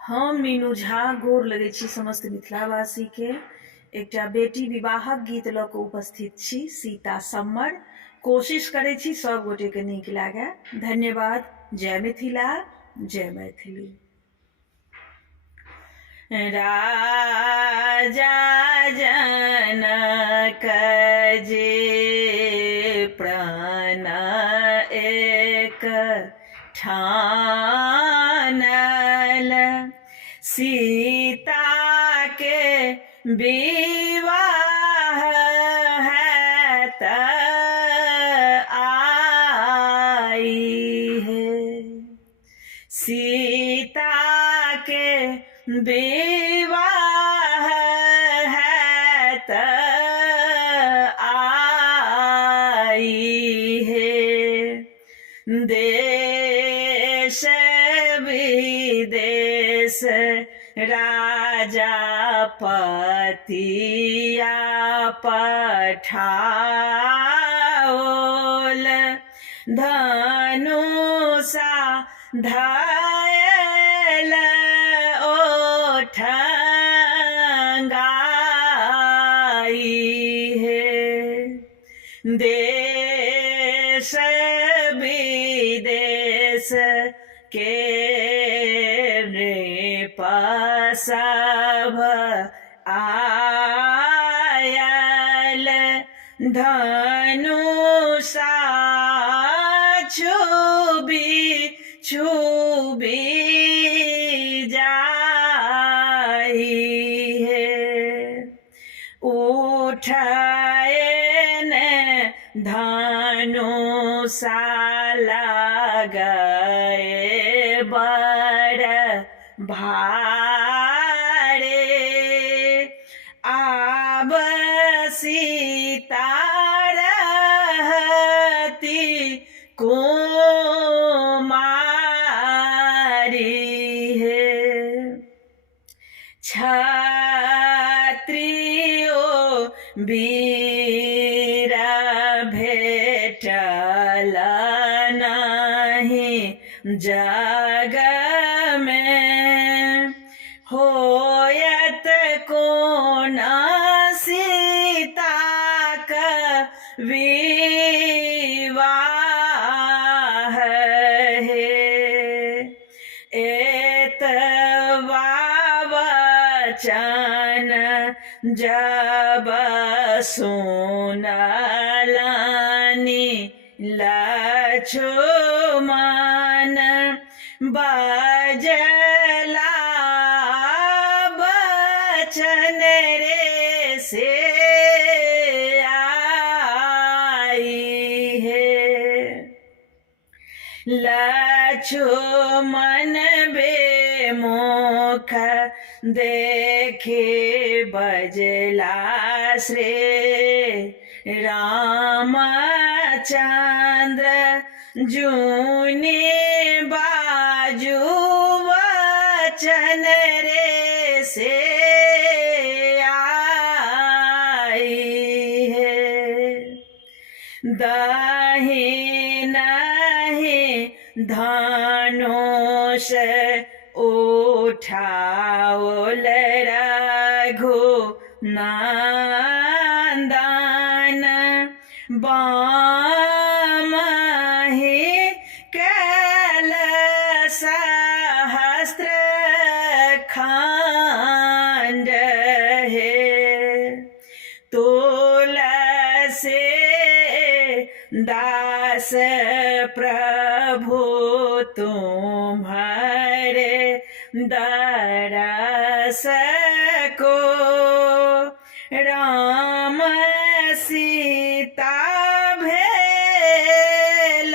हम मीनू झा गोर लगै छी समस्त मिथिलावासी के। एकटा बेटी विवाहक गीत लऽ कऽ उपस्थित छी, सीता सम्मर। कोशिश करै छी सब गोटे के नीक लागे। धन्यवाद। जय मिथिला, जय मैथिली। राजा जनक जे प्राण एक ठानल, सीता के विवाह है त आई है। सीता के विवाह है त आई है। देश विदेश राजा पतिया पठाओल, धनुषा धायल ओठंगाई है। देश विदेश के सब आयल, धनुषा छुबी छुबी जाई है। उठाएन धनुषा लगाए बड़ भारे, आब सीता रहती कुमारी है। क्षत्रियो वीर भेटल नहीं जग में, होयत कोन सीता का विवाह है। एतवा वचन जब सुनलनि लक्ष्मण, बजला बचन रे से आई है। लक्ष्मण बेमुख देखे बजला श्री रामचंद्र, जूने बाजू वचन रे से आई है। दाहिन धनुष उठाओल रघुनंदन, बाम कैल सहस्त्र खंड है। तुलसी दास प्रभु तुम्हारे दरस को, राम सीता भेल